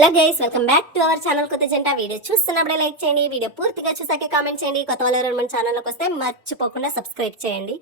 Hello guys welcome back to our channel కొత్త జంట. Video చూస్తున్నప్పుడే లైక్ చేయండి వీడియో పూర్తిగా చూసాక కామెంట్ చేయండి. కొత్త వాళ్ళు ఎవరైనా మన ఛానల్లోకి వస్తే మర్చిపోకుండా సబ్స్క్రైబ్ చేయండి.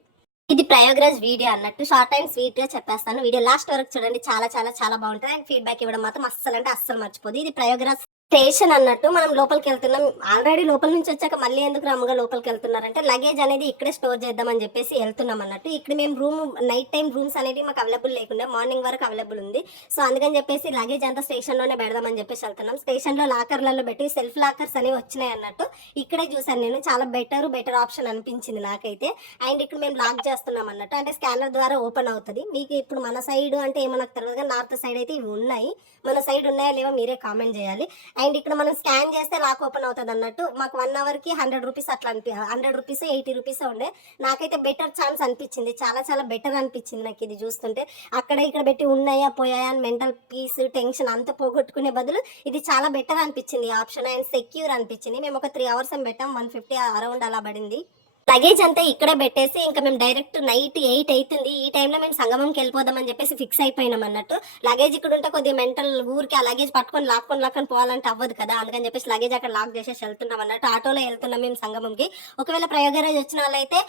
ఇది ప్రయోగరాజ్ వీడియో అన్నట్టు షార్ట్ అండ్ స్వీట్గా చెప్పేస్తాను. వీడియో లాస్ట్ వరకు చూడండి చాలా చాలా చాలా బాగుంటుంది. అండ్ ఫీడ్బ్యాక్ ఇవ్వడం మాత్రం అస్సలు అంటే అస్సలు మర్చిపోదు. ఇది ప్రయోగరాజ్ స్టేషన్ అన్నట్టు మనం లోపలికి వెళ్తున్నాం. ఆల్రెడీ లోపల నుంచి వచ్చాక మళ్ళీ ఎందుకు రాముగా లోపలికి వెళ్తున్నారంటే లగేజ్ అనేది ఇక్కడే స్టోర్ చేద్దామని చెప్పేసి వెళ్తున్నాం అన్నట్టు. ఇక్కడ మేము రూమ్ నైట్ టైం రూమ్స్ అనేది మాకు అవైలబుల్ లేకుండా మార్నింగ్ వరకు అవైలబుల్ ఉంది. సో అందుకని చెప్పేసి లగేజ్ అంతా స్టేషన్లోనే పెడదామని చెప్పేసి వెళ్తున్నాం. స్టేషన్లో లాకర్లలో పెట్టి సెల్ఫ్ లాకర్స్ అనేవి వచ్చినాయి అన్నట్టు. ఇక్కడే చూసాను నేను. చాలా బెటర్ బెటర్ ఆప్షన్ అనిపించింది నాకైతే. అండ్ ఇక్కడ మేము లాక్ చేస్తున్నాం అన్నట్టు. అంటే స్కానర్ ద్వారా ఓపెన్ అవుతుంది. మీకు ఇప్పుడు మన సైడ్ అంటే ఏమో నాకు తెలియదు కానీ నార్త్ సైడ్ అయితే ఇవి ఉన్నాయి. మన సైడ్ ఉన్నాయా లేవో మీరే కామెంట్ చేయాలి. అండ్ ఇక్కడ మనం స్కాన్ చేస్తే లాక్ ఓపెన్ అవుతుంది అన్నట్టు. మాకు వన్ అవర్కి హండ్రెడ్ రూపీస్ అట్లా అనిపి హండ్రెడ్ రూపీస్ ఎయిటీ రూపీస్ ఉండే. నాకైతే బెటర్ ఛాన్స్ అనిపించింది. చాలా చాలా బెటర్ అనిపించింది నాకు ఇది చూస్తుంటే. అక్కడ ఇక్కడ పెట్టి ఉన్నాయా పోయాయా అని మెంటల్ పీస్ టెన్షన్ అంతా పోగొట్టుకునే బదులు ఇది చాలా బెటర్ అనిపించింది. ఆప్షన్ అండ్ సెక్యూర్ అనిపించింది. మేము ఒక త్రీ అవర్స్ ఏం పెట్టాం. వన్ ఫిఫ్టీ అరౌండ్ అలా పడింది. లగేజ్ అంతా ఇక్కడే పెట్టేసి ఇంకా మేము డైరెక్ట్ నైట్ ఎయిట్ అవుతుంది ఈ టైంలో మేము సంగమంకి వెళ్ళిపోదామని చెప్పేసి ఫిక్స్ అయిపోయినాం అన్నట్టు. లగేజ్ ఇక్కడ ఉంటే కొద్దిగా మెంటల్ ఊరికి ఆ లగేజ్ పట్టుకొని లాక్కొని లాక్కొని పోవాలంటే అవ్వదు కదా. అందుకని చెప్పేసి లగేజ్ అక్కడ లాక్ చేసేసి వెళ్తున్నాం అన్నట్టు. ఆటోలో వెళ్తున్నాం మేము సంగమంకి. ఒకవేళ ప్రయోగరాజ్ వచ్చిన వాళ్ళైతే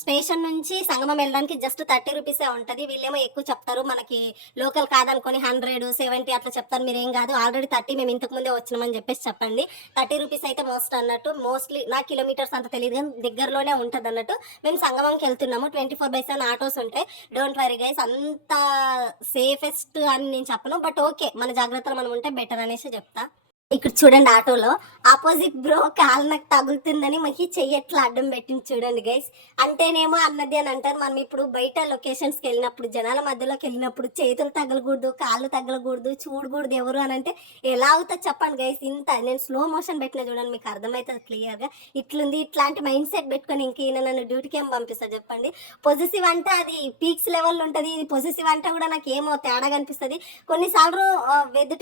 స్టేషన్ నుంచి సంగమం వెళ్ళడానికి జస్ట్ థర్టీ రూపీసే ఉంటుంది. వీళ్ళేమో ఎక్కువ చెప్తారు. మనకి లోకల్ కాదనుకొని హండ్రెడ్ సెవెంటీ అట్లా చెప్తారు. మీరు ఏం కాదు. ఆల్రెడీ థర్టీ మేము ఇంతకు ముందే వచ్చినామని చెప్పేసి చెప్పండి. థర్టీ రూపీస్ అయితే మోస్ట్ అన్నట్టు. మోస్ట్లీ నా కిలోమీటర్స్ అంత తెలియదు. దగ్గరలో దగ్గరలోనే ఉంటుంది అన్నట్టు మేము సంగమంకి వెళ్తున్నాము. Twenty four by seven autos ఉంటాయి డోంట్ వరీ గైస్ అంత సేఫెస్ట్ అని నేను చెప్పను. బట్ ఓకే మన జాగ్రత్తలు మనం ఉంటే బెటర్ అనేసి చెప్తా. ఇక్కడ చూడండి ఆటోలో. ఆపోజిట్ బ్రో కాలు నాకు తగులుతుందని మహి చెయ్యట్లా అడ్డం పెట్టింది చూడండి గైస్ అంటేనేమో అన్నది అని అంటారు. మనం ఇప్పుడు బయట లొకేషన్స్కి వెళ్ళినప్పుడు జనాల మధ్యలోకి వెళ్ళినప్పుడు చేతులు తగలకూడదు కాళ్ళు తగలకూడదు చూడకూడదు ఎవరు అని అంటే ఎలా అవుతుంది చెప్పండి గైస్ ఇంత నేను స్లో మోషన్ పెట్టిన చూడండి మీకు అర్థమవుతుంది క్లియర్గా ఇట్లుంది ఇట్లాంటి మైండ్ సెట్ పెట్టుకొని ఇంక ఈయన నన్ను డ్యూటీకి ఏం పంపిస్తా చెప్పండి. పొజిటివ్ అంటే అది పీక్స్ లెవెల్ ఉంటుంది. ఇది పొజిటివ్ అంటే కూడా నాకు ఏమో తేడా కనిపిస్తుంది. కొన్నిసార్లు ఆ,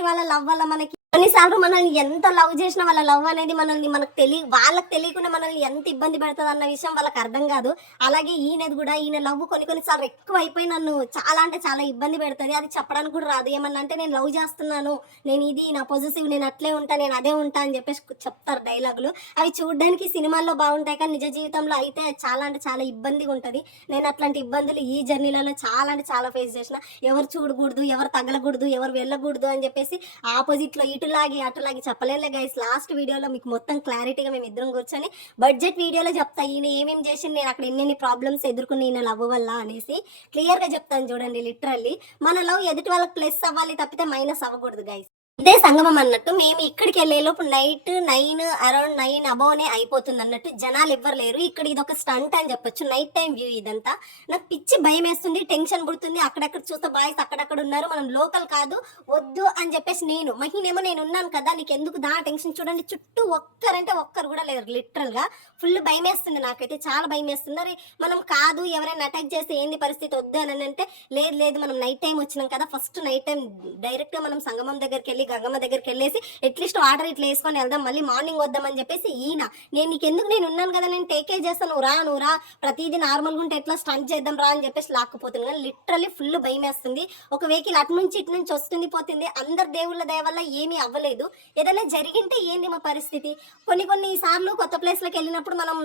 వాళ్ళ లవ్ వల్ల మనకి కొన్నిసార్లు మనల్ని ఎంత లవ్ చేసినా వాళ్ళ లవ్ అనేది మనల్ని మనకు తెలియ వాళ్ళకి తెలియకుండా మనల్ని ఎంత ఇబ్బంది పెడుతుంది అన్న విషయం వాళ్ళకి అర్థం కాదు. అలాగే ఈయనది కూడా ఈయన లవ్ కొన్ని కొన్నిసార్లు ఎక్కువ అయిపోయి నన్ను చాలా అంటే చాలా ఇబ్బంది పెడుతుంది. అది చెప్పడానికి కూడా రాదు. ఏమన్నా అంటే నేను లవ్ చేస్తున్నాను. నేను ఇది నా పొజిటివ్ నేను అట్లే ఉంటా నేను అదే ఉంటా అని చెప్పేసి చెప్తారు డైలాగులు. అవి చూడడానికి సినిమాల్లో బాగుంటాయి. కానీ నిజ జీవితంలో అయితే చాలా అంటే చాలా ఇబ్బందిగా ఉంటుంది. నేను అట్లాంటి ఇబ్బందులు ఈ జర్నీలలో చాలా అంటే చాలా ఫేస్ చేసిన ఎవరు చూడకూడదు ఎవరు తగలకూడదు ఎవరు వెళ్ళకూడదు అని చెప్పేసి ఆపోజిట్లో ఇటులాగి అటులాగి చెప్పలేదు గైస్ లాస్ట్ వీడియోలో మీకు మొత్తం క్లారిటీగా మేము ఇద్దరం కూర్చొని బడ్జెట్ వీడియోలో చెప్తా ఈయన ఏమేమి చేసి నేను అక్కడ ఎన్ని ప్రాబ్లమ్స్ ఎదుర్కొని ఈయన లవ్ వల్ల అనేసి క్లియర్గా చెప్తాను చూడండి లిటరల్లీ మన లవ్ ఎదుటి వాళ్ళకి ప్లస్ అవ్వాలి తప్పితే మైనస్ అవ్వకూడదు గైస్ ఇదే సంగమం అన్నట్టు మేము ఇక్కడికి వెళ్ళేలోపు నైట్ నైన్ అరౌండ్ నైన్ అబోనే అయిపోతుంది అన్నట్టు జనాలు ఎవ్వరు లేరు. ఇక్కడ ఇది ఒక స్టంట్ అని చెప్పొచ్చు. నైట్ టైం వ్యూ ఇదంతా. నాకు పిచ్చి భయం వేస్తుంది టెన్షన్ పుడుతుంది. అక్కడక్కడ చూస్తే బాయ్స్ అక్కడక్కడ ఉన్నారు. మనం లోకల్ కాదు వద్దు అని చెప్పేసి నేను మహినేమో నేను ఉన్నాను కదా నీకు ఎందుకు దా టెన్షన్ చూడండి. చుట్టూ ఒక్కరంటే ఒక్కరు కూడా లేరు లిటరల్గా. ఫుల్ భయం వేస్తుంది నాకైతే చాలా భయం వేస్తుంది. అరే మనం కాదు ఎవరైనా అటాక్ చేస్తే ఏంది పరిస్థితి? వద్దు అని అంటే లేదు లేదు మనం నైట్ టైం వచ్చినాం కదా. ఫస్ట్ నైట్ టైం డైరెక్ట్గా మనం సంగమం దగ్గరికి వెళ్ళి గంగమ్మ దగ్గరికి వెళ్ళేసి అట్లీస్ట్ ఆర్డర్ ఇట్లా వేసుకొని వెళ్దాం మళ్ళీ మార్నింగ్ వద్దామని చెప్పేసి ఈయన నేను నీకు ఎందుకు నేను ఉన్నాను కదా నేను టేక్ కేర్ చేస్తాను నువ్వు రా నువ్వు రా ప్రతిదీ నార్మల్గా ఉంటే ఎట్లా స్టంట్ చేద్దాం రా అని చెప్పేసి లాక్కుపోతుంది. కానీ లిటరలీ ఫుల్ భయం వేస్తుంది ఒక వెహికల్ అటు నుంచి ఇటు నుంచి వస్తుంది పోతుంది. అందరు దేవుళ్ళ దయ వల్ల ఏమీ అవ్వలేదు. ఏదైనా జరిగింటే ఏంది మా పరిస్థితి? కొన్ని కొన్ని సార్లు కొత్త ప్లేస్లకు వెళ్ళినప్పుడు మనం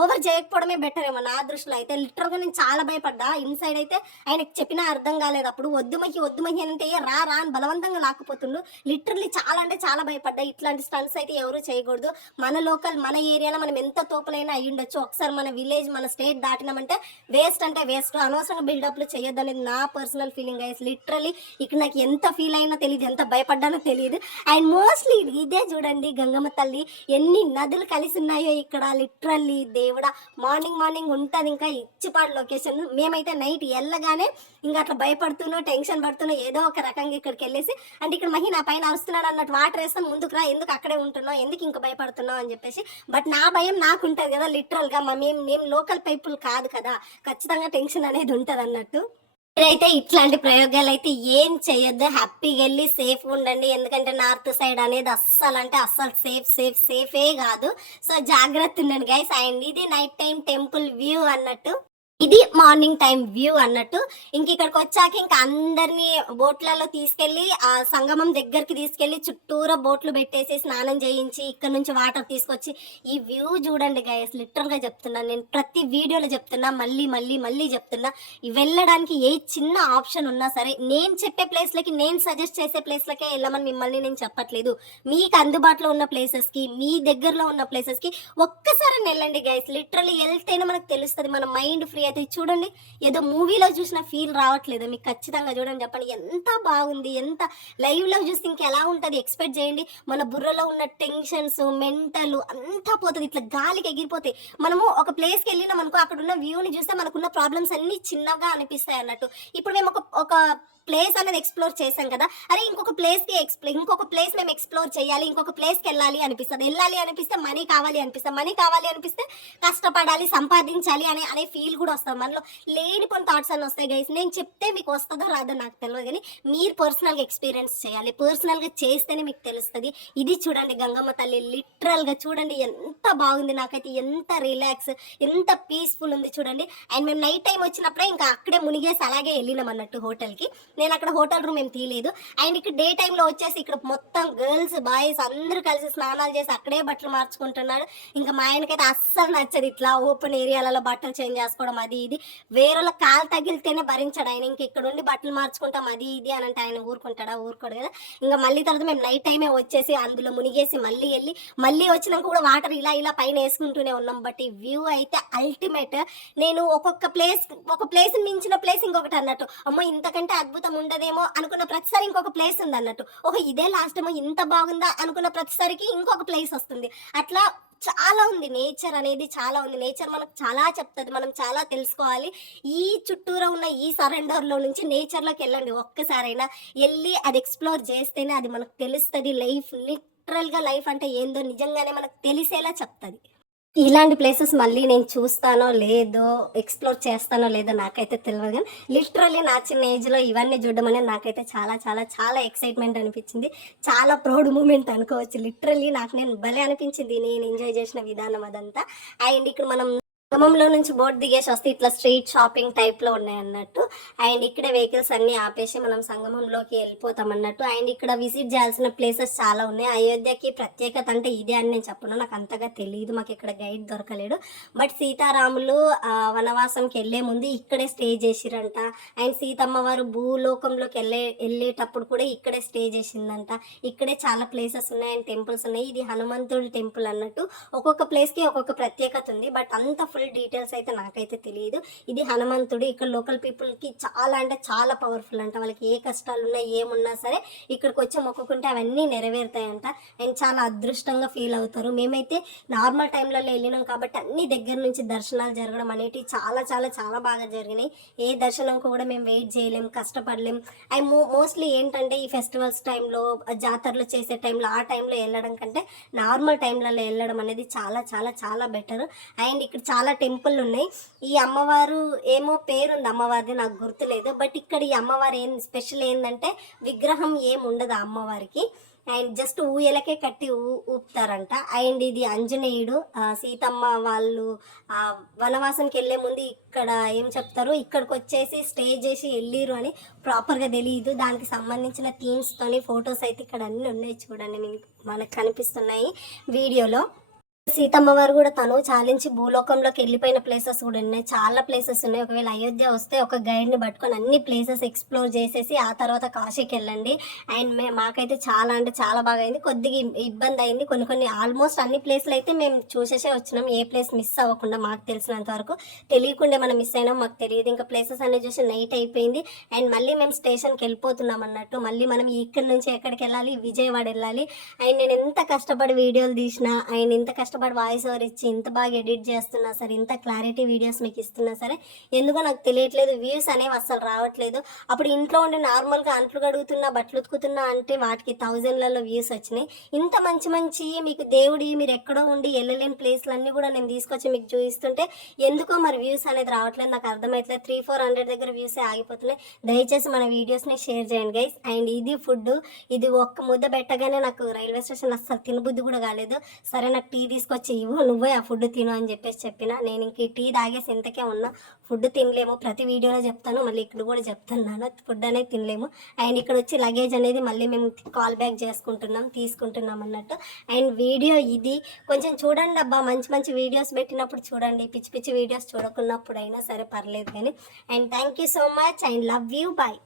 ఓవర్ చేయకపోవడమే బెటర్ ఏమో నా దృష్టిలో అయితే. లిటరల్గా నేను చాలా భయపడ్డా. ఇన్సైడ్ అయితే ఆయనకి చెప్పినా అర్థం కాలేదు. అప్పుడు వద్దు మహి వద్దు మహి అని అంటే రా రా అని బలవంతంగా లాక్కుపోతుండు. లిటరలీ చాలా అంటే చాలా భయపడ్డా. ఇట్లాంటి స్టన్స్ అయితే ఎవరు చేయకూడదు. మన లోకల్ మన ఏరియాలో మనం ఎంత తోపులైనా అయ్యి ఉండొచ్చు. ఒకసారి మన విలేజ్ మన స్టేట్ దాటినామంటే వేస్ట్ అంటే వేస్ట్. అనవసరంగా బిల్డప్లు చేయొద్దు అనేది నా పర్సనల్ ఫీలింగ్ అయితే లిటరలీ ఇక్కడ నాకు ఎంత ఫీల్ అయినా తెలియదు ఎంత భయపడ్డానో తెలియదు అండ్ మోస్ట్లీ ఇదే చూడండి గంగమ్మ తల్లి ఎన్ని నదులు కలిసి ఉన్నాయో ఇక్కడ. లిటరల్లీ దేవుడా మార్నింగ్ మార్నింగ్ ఉంటుంది ఇంకా ఇచ్చిపాడు లొకేషన్. మేమైతే నైట్ వెళ్ళగానే ఇంకా అట్లా భయపడుతున్నో టెన్షన్ పడుతున్నో ఏదో ఒక రకంగా ఇక్కడికి వెళ్ళేసి అంటే ఇక్కడ మహి నా పైన అరుస్తున్నాడు అన్నట్టు వాటర్ వేస్తాం ముందుకు రా ఎందుకు అక్కడే ఉంటున్నావు ఎందుకు ఇంక భయపడుతున్నావు అని చెప్పేసి. బట్ నా భయం నాకు ఉంటుంది కదా లిటరల్గా మా మేము మేము లోకల్ పీపుల్ కాదు కదా ఖచ్చితంగా టెన్షన్ అనేది ఉంటుంది అన్నట్టు. మీరైతే ఇట్లాంటి ప్రయోగాలు అయితే ఏం చేయొద్దు హ్యాపీగా వెళ్ళి సేఫ్ ఉండండి. ఎందుకంటే నార్త్ సైడ్ అనేది అస్సలు అంటే అస్సలు సేఫ్ సేఫ్ సేఫే కాదు. సో జాగ్రత్త ఉండండి గైస్ అండ్ ఇది నైట్ టైం టెంపుల్ వ్యూ అన్నట్టు. ఇది మార్నింగ్ టైం వ్యూ అన్నట్టు. ఇంక ఇక్కడికి వచ్చాక ఇంకా అందరినీ బోట్లలో తీసుకెళ్ళి ఆ సంగమం దగ్గరికి తీసుకెళ్ళి చుట్టూరా బోట్లు పెట్టేసి స్నానం చేయించి ఇక్కడ నుంచి వాటర్ తీసుకొచ్చి ఈ వ్యూ చూడండి గైస్ లిటరల్గా చెప్తున్నా. నేను ప్రతి వీడియోలో చెప్తున్నా మళ్ళీ మళ్ళీ మళ్ళీ చెప్తున్నా. వెళ్ళడానికి ఏ చిన్న ఆప్షన్ ఉన్నా సరే నేను చెప్పే ప్లేస్లకి నేను సజెస్ట్ చేసే ప్లేస్లకే వెళ్ళమని మిమ్మల్ని నేను చెప్పట్లేదు. మీకు అందుబాటులో ఉన్న ప్లేసెస్కి మీ దగ్గరలో ఉన్న ప్లేసెస్కి ఒక్కసారి వెళ్ళండి గైస్ లిటరల్లీ వెళ్తేనే మనకు తెలుస్తుంది మన మైండ్ ఫ్రీ అయితే చూడండి ఏదో మూవీలో చూసిన ఫీల్ రావట్లేదు. మీకు ఖచ్చితంగా చూడండి చెప్పండి. ఎంత బాగుంది ఎంత లైవ్లో చూస్తే ఇంకెలా ఉంటుంది? ఎక్స్పెక్ట్ చేయండి. మన బుర్రలో ఉన్న టెన్షన్స్ మెంటల్ అంతా పోతుంది. ఇట్లా గాలికి ఎగిరిపోతాయి మనము ఒక ప్లేస్కి వెళ్ళినాం అనుకో అక్కడ ఉన్న వ్యూని చూస్తే మనకున్న ప్రాబ్లమ్స్ అన్ని చిన్నగా అనిపిస్తాయి అన్నట్టు. ఇప్పుడు మేము ఒక ఒక ప్లేస్ అనేది ఎక్స్ప్లోర్ చేసాం కదా. అరే ఇంకొక ప్లేస్కి ఎక్స్ప్లో ఇంకొక ప్లేస్ మేము ఎక్స్ప్లోర్ చేయాలి ఇంకొక ప్లేస్కి వెళ్ళాలి అనిపిస్తుంది. వెళ్ళాలి అనిపిస్తే మనీ కావాలి అనిపిస్తుంది. మనీ కావాలి అనిపిస్తే కష్టపడాలి సంపాదించాలి అనే అనే ఫీల్ కూడా వస్తుంది మనలో. లేనిపోయిన థాట్స్ అని వస్తాయి గైస్ నేను చెప్తే మీకు వస్తుందో రాదో నాకు తెలియదు కానీ మీరు పర్సనల్గా ఎక్స్పీరియన్స్ చేయాలి. పర్సనల్గా చేస్తేనే మీకు తెలుస్తుంది. ఇది చూడండి గంగమ్మ తల్లి లిటరల్గా చూడండి ఎంత బాగుంది. నాకైతే ఎంత రిలాక్స్ ఎంత పీస్ఫుల్ ఉంది చూడండి. అండ్ మేము నైట్ టైం వచ్చినప్పుడే ఇంకా అక్కడే మునిగేసి అలాగే వెళ్ళినాం అన్నట్టు హోటల్కి నేను అక్కడ హోటల్ రూమ్ ఏం తీయలేదు. అండ్ ఇక్కడ డే టైంలో వచ్చేసి ఇక్కడ మొత్తం గర్ల్స్ బాయ్స్ అందరూ కలిసి స్నానాలు చేసి అక్కడే బట్టలు మార్చుకుంటున్నాడు ఇంకా మా ఆయనకైతే అస్సలు నచ్చదు ఇట్లా ఓపెన్ ఏరియాలలో బట్టలు చేంజ్ చేసుకోవడం అది ఇది. వేరేళ్ళ కాలు తగిలితేనే భరించాడు ఆయన. ఇంక ఇక్కడ ఉండి బట్టలు మార్చుకుంటాం అది ఇది అని అంటే ఆయన ఊరుకుంటాడా? ఊరుకోడు కదా. ఇంకా మళ్ళీ తర్వాత మేము నైట్ టైమే వచ్చేసి అందులో మునిగేసి మళ్ళీ వెళ్ళి మళ్ళీ వచ్చినాక కూడా వాటర్ ఇలా ఇలా పైన వేసుకుంటూనే ఉన్నాం. బట్ ఈ వ్యూ అయితే అల్టిమేట్ నేను ఒక్కొక్క ప్లేస్ ఒక ప్లేస్ మించిన ప్లేస్ ఇంకొకటి అన్నట్టు. అమ్మో ఇంతకంటే అద్భుతం ఉండదేమో అనుకున్న ప్రతిసారి ఇంకొక ప్లేస్ ఉంది అన్నట్టు ఓహో ఇదే లాస్ట్ ఏమో ఇంత బాగుందా అనుకున్న ప్రతిసారికి ఇంకొక ప్లేస్ వస్తుంది. అట్లా చాలా ఉంది. నేచర్ అనేది చాలా ఉంది. నేచర్ మనకు చాలా చెప్తుంది. మనం చాలా తెలుసుకోవాలి. ఈ చుట్టూరా ఉన్న ఈ సరెండర్లో నుంచి నేచర్లోకి వెళ్ళండి. ఒక్కసారైనా వెళ్ళి అది ఎక్స్ప్లోర్ చేస్తేనే అది మనకు తెలుస్తుంది. లైఫ్ లిటరల్గా లైఫ్ అంటే ఏందో నిజంగానే మనకు తెలిసేలా చెప్తుంది. ఇలాంటి ప్లేసెస్ మళ్ళీ నేను చూస్తానో లేదో ఎక్స్ప్లోర్ చేస్తానో లేదో నాకైతే తెలియదు కానీ లిటరల్లీ నా చిన్న ఏజ్లో ఇవన్నీ చూడడం అనేది నాకైతే చాలా చాలా చాలా ఎక్సైట్మెంట్ అనిపించింది. చాలా ప్రౌడ్ మూమెంట్ అనుకోవచ్చు. లిటరల్లీ నాకు నేను భలే అనిపించింది నేను ఎంజాయ్ చేసిన విధానం అదంతా. అండ్ ఇక్కడ మనం ఖమ్మంలో నుంచి బోర్డు దిగేసి వస్తే ఇట్లా స్ట్రీట్ షాపింగ్ టైప్లో ఉన్నాయి అన్నట్టు. అండ్ ఇక్కడ వెహికల్స్ అన్ని ఆపేసి మనం సంగమంలోకి వెళ్ళిపోతాం అన్నట్టు. అండ్ ఇక్కడ విజిట్ చేయాల్సిన ప్లేసెస్ చాలా ఉన్నాయి. అయోధ్యకి ప్రత్యేకత అంటే ఇదే అని నేను చెప్పను. నాకు అంతగా తెలియదు మాకు ఇక్కడ గైడ్ దొరకలేడు. బట్ సీతారాములు వనవాసంకి వెళ్ళే ముందు ఇక్కడే స్టే చేసిరంట. అండ్ సీతమ్మ వారు భూలోకంలోకి వెళ్ళే వెళ్ళేటప్పుడు కూడా ఇక్కడే స్టే చేసిందంట. ఇక్కడే చాలా ప్లేసెస్ ఉన్నాయి. అండ్ టెంపుల్స్ ఉన్నాయి. ఇది హనుమంతుడి టెంపుల్ అన్నట్టు. ఒక్కొక్క ప్లేస్కి ఒక్కొక్క ప్రత్యేకత ఉంది. బట్ అంత ఫుల్ డీటెయిల్స్ అయితే నాకైతే తెలియదు ఇది హనుమంతుడు. ఇక్కడ లోకల్ పీపుల్కి చాలా అంటే చాలా పవర్ఫుల్ అంట. వాళ్ళకి ఏ కష్టాలు ఉన్నా ఏమున్నా సరే ఇక్కడికి వచ్చి మొక్కుకుంటే అవన్నీ నెరవేరుతాయంట. అండ్ చాలా అదృష్టంగా ఫీల్ అవుతారు. మేమైతే నార్మల్ టైంలలో వెళ్ళినాం కాబట్టి అన్ని దగ్గర నుంచి దర్శనాలు జరగడం అనేటివి చాలా చాలా చాలా బాగా జరిగినాయి. ఏ దర్శనం కూడా మేము వెయిట్ చేయలేం కష్టపడలేం. అండ్ మో మోస్ట్లీ ఏంటంటే ఈ ఫెస్టివల్స్ టైంలో జాతరలు చేసే టైంలో ఆ టైంలో వెళ్ళడం కంటే నార్మల్ టైంలలో వెళ్ళడం అనేది చాలా చాలా చాలా బెటర్. అండ్ ఇక్కడ చాలా టెంపుల్ ఉన్నాయి. ఈ అమ్మవారు ఏమో పేరు ఉంది అమ్మవారిది నాకు గుర్తులేదు. బట్ ఇక్కడ ఈ అమ్మవారు ఏం స్పెషల్ ఏంటంటే విగ్రహం ఏం ఉండదు ఆ అమ్మవారికి. అండ్ జస్ట్ ఊయలకే కట్టి ఊ ఊపుతారంట. అండ్ ఇది ఆంజనేయుడు సీతమ్మ వాళ్ళు వనవాసంకి వెళ్ళే ముందు ఇక్కడ ఏం చెప్తారు? ఇక్కడికి వచ్చేసి స్టే చేసి వెళ్ళిరు అని ప్రాపర్గా తెలియదు దానికి సంబంధించిన థీమ్స్తోని ఫొటోస్ అయితే ఇక్కడ అన్నీ ఉన్నాయి చూడండి. మీకు మనకు కనిపిస్తున్నాయి వీడియోలో. సీతమ్మ వారు కూడా తను చాలించి భూలోకంలోకి వెళ్ళిపోయిన ప్లేసెస్ కూడా ఉన్నాయి. చాలా ప్లేసెస్ ఉన్నాయి. ఒకవేళ అయోధ్య వస్తే ఒక గైడ్ని పట్టుకొని అన్ని ప్లేసెస్ ఎక్స్ప్లోర్ చేసేసి ఆ తర్వాత కాశీకి వెళ్ళండి. అండ్ మే మాకైతే చాలా అంటే చాలా బాగా అయింది. కొద్దిగా ఇబ్బంది అయింది. కొన్ని కొన్ని ఆల్మోస్ట్ అన్ని ప్లేస్లు అయితే మేము చూసేసే వచ్చినాం. ఏ ప్లేస్ మిస్ అవ్వకుండా మాకు తెలిసినంత వరకు. తెలియకుండా మనం మిస్ అయినాం మాకు తెలియదు. ఇంకా ప్లేసెస్ అనేది చూసి నైట్ అయిపోయింది. అండ్ మళ్ళీ మేము స్టేషన్కి వెళ్ళిపోతున్నాం అన్నట్టు. మళ్ళీ మనం ఇక్కడి నుంచి ఎక్కడికి వెళ్ళాలి? విజయవాడ వెళ్ళాలి. అండ్ నేను ఎంత కష్టపడి వీడియోలు తీసినా అండ్ ఇంత కష్టపడి వాయిస్ ఓవర్ ఇచ్చి ఇంత బాగా ఎడిట్ చేస్తున్నా సరే ఇంత క్లారిటీ వీడియోస్ మీకు ఇస్తున్నా సరే ఎందుకో నాకు తెలియట్లేదు వ్యూస్ అనేవి అస్సలు రావట్లేదు. అప్పుడు ఇంట్లో ఉండి నార్మల్గా అంట్లు కడుగుతున్నా బట్టలు ఉతుకుతున్నా అంటే వాటికి థౌజండ్లలో వ్యూస్ వచ్చినాయి. ఇంత మంచి మంచి మీకు దేవుడి మీరు ఎక్కడో ఉండి వెళ్ళలేని ప్లేస్లు అన్నీ కూడా నేను తీసుకొచ్చి మీకు చూపిస్తుంటే ఎందుకో మరి వ్యూస్ అనేది రావట్లేదు. నాకు అర్థమవుతలేదు త్రీ ఫోర్ హండ్రెడ్ దగ్గర వ్యూసే ఆగిపోతున్నాయి. దయచేసి మన వీడియోస్ని షేర్ చేయండి గైస్ అండ్ ఇది ఫుడ్ ఇది ఒక్క ముద్ద పెట్టగానే నాకు రైల్వే స్టేషన్ అస్సలు తినబుద్ధి కూడా కాలేదు. సరే నాకు టీ తీసుకొచ్చి ఇవ్వు నువ్వే ఆ ఫుడ్ తిను అని చెప్పేసి చెప్పిన. నేను ఇంక టీ తాగేసి ఇంతకే ఉన్నా. ఫుడ్ తినలేము. ప్రతి వీడియోలో చెప్తాను. మళ్ళీ ఇక్కడ కూడా చెప్తున్నాను. ఫుడ్ అనేది తినలేము. అండ్ ఇక్కడ వచ్చి లగేజ్ అనేది మళ్ళీ మేము కాల్ బ్యాక్ చేసుకుంటున్నాం తీసుకుంటున్నాం అన్నట్టు. అండ్ వీడియో ఇది. కొంచెం చూడండి అబ్బా. మంచి మంచి వీడియోస్ పెట్టినప్పుడు చూడండి. పిచ్చి పిచ్చి వీడియోస్ చూడకున్నప్పుడు అయినా సరే పర్లేదు కానీ. And thank you so much and love you bye